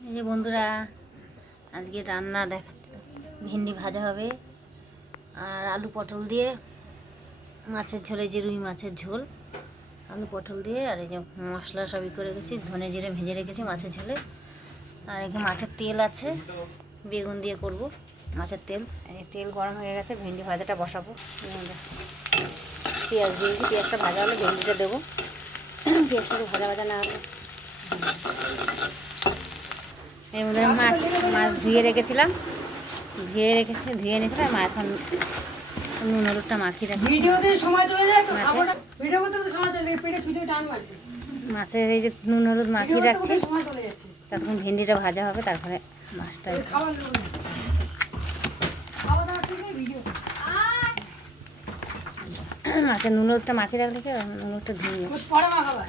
এই যে বন্ধুরা, আজকে রান্না দেখাচ্ছি। ভেন্ডি ভাজা হবে আর আলু পটল দিয়ে মাছের ঝোল, এই যে রুই মাছের ঝোল, আলু পটল দিয়ে। আর এই যে মশলা সবই করে রেখেছি, ধনে জিরে ভেজে রেখেছি মাছের ঝোলে। আর এখানে মাছের তেল আছে, বেগুন দিয়ে করব মাছের তেল। এই তেল গরম হয়ে গেছে, ভেন্ডি ভাজাটা বসাবো। পেঁয়াজ দিয়েছি, পেঁয়াজটা ভাজা হলে ভেন্ডিটা দেবো। পেঁয়াজটা ভাজা ভাজা না হলে এই মধ্যে মাছ ধুয়ে রেখেছিলাম, ধুয়ে নিয়েছিলাম। এখন নুন হলুদটা মাখিয়ে রাখছি। মাছের এই যে নুন হলুদ মাখিয়ে রাখছি, তখন ভেন্ডিটা ভাজা হবে, তারপরে মাছটা। আচ্ছা, নুন হলুদটা মাখিয়ে রাখলে কি নুন হলুদটা ধুয়ে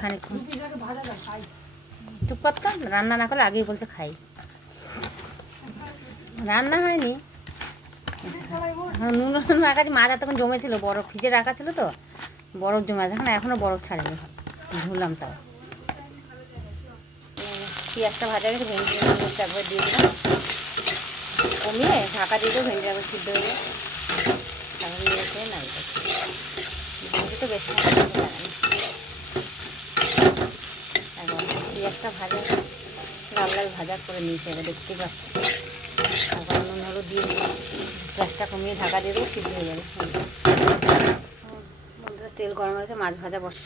খানিকক্ষণ চুপ করতাম। রান্না না করলে আগেই বলছে খাই, রান্না হয়নি। নুন হলুদ মাখা মাছ তখন জমেছিল, বরফ ফ্রিজে রাখা ছিল তো, বরফ জমে আছে। এখন এখনও বরফ ছাড়েনি, ধুলাম তাও। পেঁয়াজটা ভাজা গেছে, ভেন্ডি নুনটা একবার দিয়ে দিলাম, কমিয়ে ঢাকা দিয়ে দেবো। ভেন্ডি একবার সিদ্ধ হয়ে যায়, তারপরে নিয়ে রেখে না ভেন্ডি তো বেশি লাগে না। এখন পেঁয়াজটা ভাজা লাল লাল ভাজা করে নিয়েছে, এবার দেখতেই পাচ্ছি। তারপর নুন হলুদ দিয়ে দিলাম, গ্যাসটা কমিয়ে ঢাকা দিয়ে দেবো, সিদ্ধ হয়ে যাবে। বন্ধুরা, তেল গরম হয়েছে, মাছ ভাজা বসে।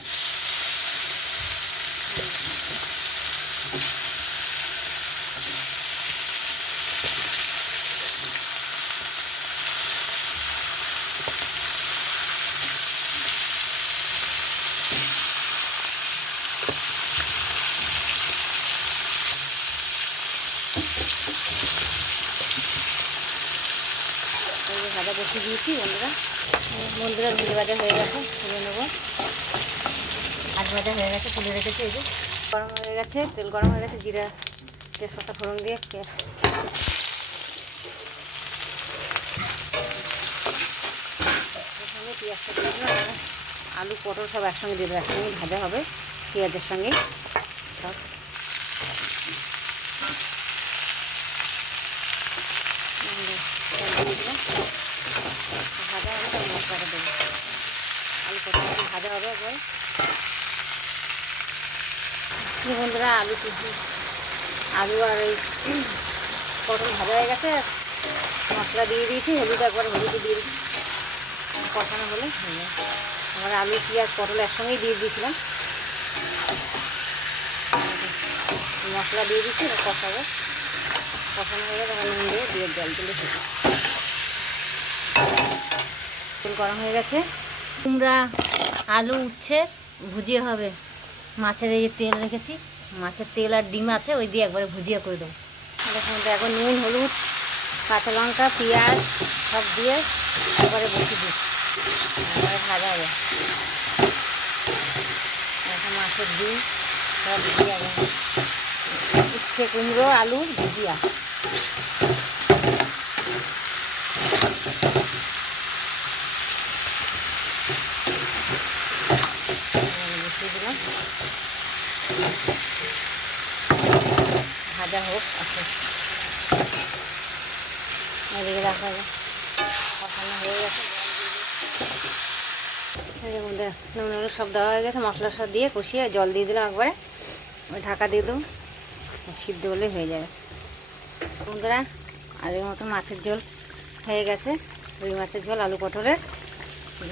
ভাজা বসিয়ে দিয়েছি বন্ধুরা। ভেন্ডি ভাজা হয়ে গেছে, তুলে নেবো। মাছ ভাজা হয়ে গেছে, তুলে রেখেছি। এই যে গরম হয়ে গেছে, তেল গরম হয়ে গেছে, জিরা তেজপাতা ফোড়ন দিয়ে পেঁয়াজটা দিয়ে দিলাম। আলু পটল সব একসঙ্গে দিয়ে দেবো, একসঙ্গে ভাজা হবে পেঁয়াজের সঙ্গে সব। ভাজা হবে, তার মশলাটা দেবো। আলু পটল ভাজা হবে একবার। বন্ধুরা, আলু আর এই পটল ভাজা হয়ে গেছে, মশলা দিয়ে দিয়েছি, হলুদ একবার হলুদ দিয়ে দিয়েছি, কষানো হলে আমার আলু পেঁয়াজ পটল একসঙ্গেই দিয়ে দিয়েছিলাম। মশলা দিয়ে দিচ্ছি, এবার কষাবো। কষানো হয়ে গেলে নুন দিয়ে জল দিলে সেটা। তেল গরম হয়ে গেছে, কুমড়া আলু উচ্ছে ভুজিয়ে হবে। মাছের এই যে তেল রেখেছি, মাছের তেল আর ডিম আছে, ওই দিয়ে একবারে ভুজিয়া করে দেবো। দেখুন, এখন নুন হলুদ কাঁচা লঙ্কা পেঁয়াজ সব দিয়ে একবারে বসিয়ে দিই, একবারে ভাজা হবে। এখন মাছের ডিম সব দিয়ে উচ্ছে কুমড়ো আলুর ভুজিয়া। বসিয়ে দিলাম, ভাজা হোক। আচ্ছা, এদিকে রাখা যায়, কষানো হয়ে গেছে। নুন হলুদ সব দেওয়া হয়ে গেছে, মশলা সব দিয়ে কষিয়ে জল দিয়ে দিলাম একবারে, ওই ঢাকা দিয়ে দেবো, সিদ্ধ হলে হয়ে যাবে। বন্ধুরা, আগের মতো মাছের ঝোল হয়ে গেছে, রুই মাছের ঝোল, আলু পটলের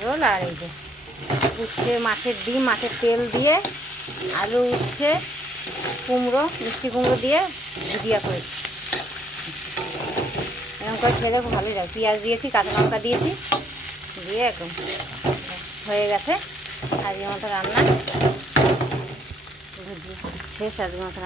ঝোল। আর এই যে উচ্ছে মাছের ডিম মাছের তেল দিয়ে আলু উচ্ছে কুমড়ো মিষ্টি কুমড়ো দিয়ে ভুজিয়া করেছি। এরকম করে খেলে খুব ভালোই লাগে। পেঁয়াজ দিয়েছি, কাঁচা লঙ্কা দিয়েছি, দিয়ে একদম হয়ে গেছে আজকের মতো রান্না। ভুজিয়া শেষ আজকের মতো।